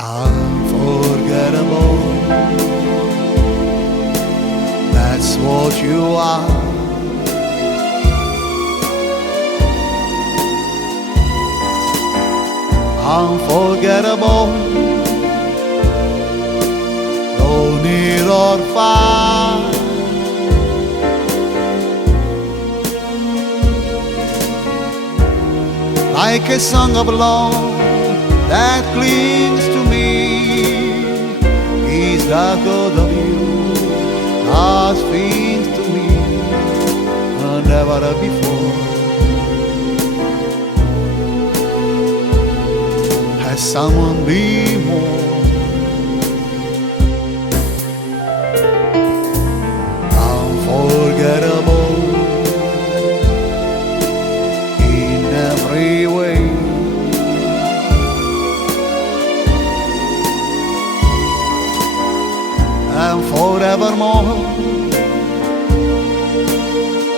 Unforgettable, that's what you are. Unforgettable, though near or far. Like a song of love that clings to me, is the thought of you that speaks to me, never before has someone been more. Unforgettable in every way. And forevermore,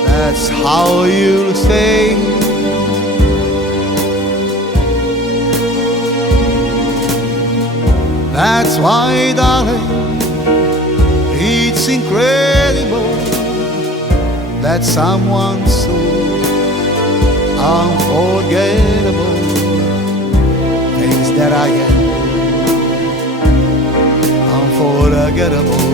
that's how you'll stay. That's why, darling, it's incredible that someone so unforgettable thinks that I am unforgettable.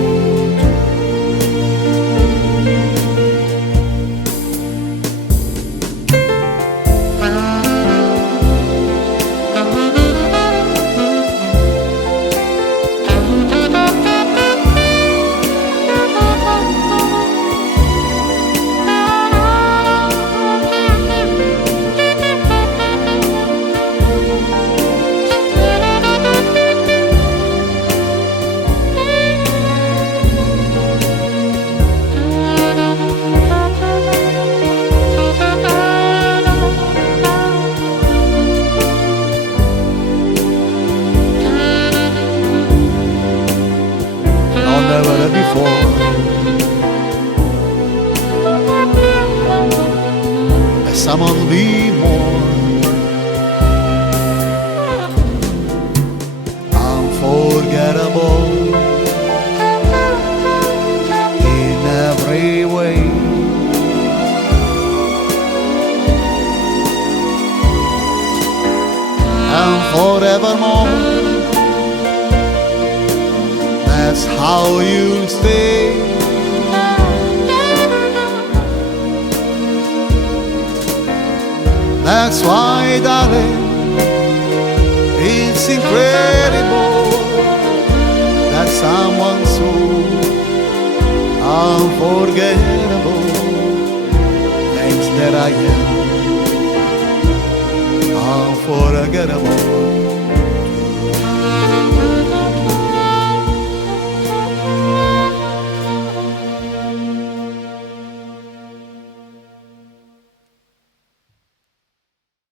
Never before has someone be more unforgettable in every way. And forevermore, that's how you'll stay. That's why, darling, it's incredible that someone so unforgettable thinks that I am